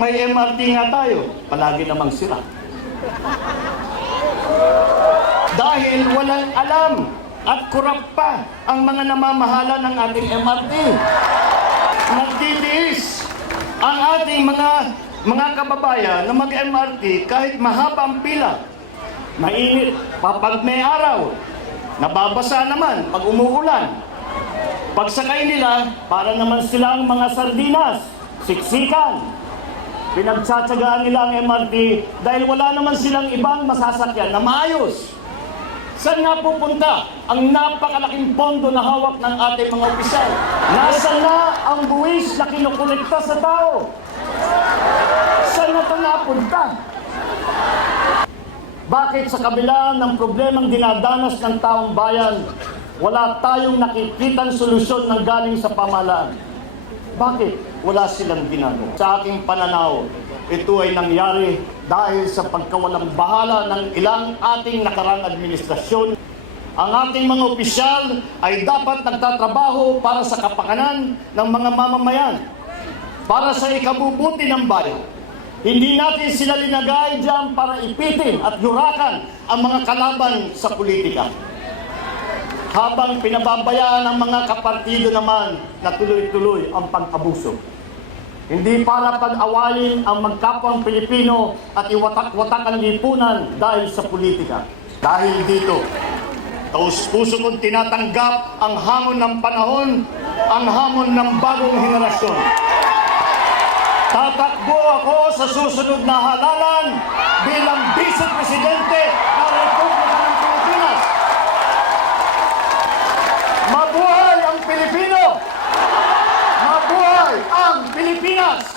May MRT nga tayo, palagi namang sira. Dahil walang alam at kurap pa ang mga namamahala ng ating MRT. Nagtitiis ang ating mga kababayan na mag-MRT kahit mahaba ang pila. Mainit pag may araw, nababasa naman pag umuulan. Pagsakay nila, para naman silang mga sardinas, siksikan. Pinagtsatsagaan nila ang MRT dahil wala naman silang ibang masasakyan na maayos. Saan nga pupunta ang napakalaking pondo na hawak ng ating mga opisyal? Nasaan na ang buwis na kinukolekta sa tao? Saan na ito napunta? Bakit sa kabila ng problemang dinadanas ng taong bayan, wala tayong nakikitang solusyon ng galing sa pamahalaan? Bakit wala silang ginagawa? Sa aking pananaw, ito ay nangyari dahil sa pagkawalang bahala ng ilang ating nakarang administrasyon. Ang ating mga opisyal ay dapat nagtatrabaho para sa kapakanan ng mga mamamayan, para sa ikabubuti ng bayan. Hindi natin sila linagay dyan para ipitin at yurakan ang mga kalaban sa politika. Habang pinababayaan ng mga kapartido naman na tuloy-tuloy ang pang-abuso. Hindi para pag-awalin ang magkapwang Pilipino at iwatak-watak ang lipunan dahil sa politika. Dahil dito, taus-puso kong tinatanggap ang hamon ng panahon, ang hamon ng bagong henerasyon. Tatakbo ako sa susunod na halalan bilang Vice Presidente ng Republika ng Pilipinas. Mabuhay ang Pilipino! Mabuhay ang Pilipinas!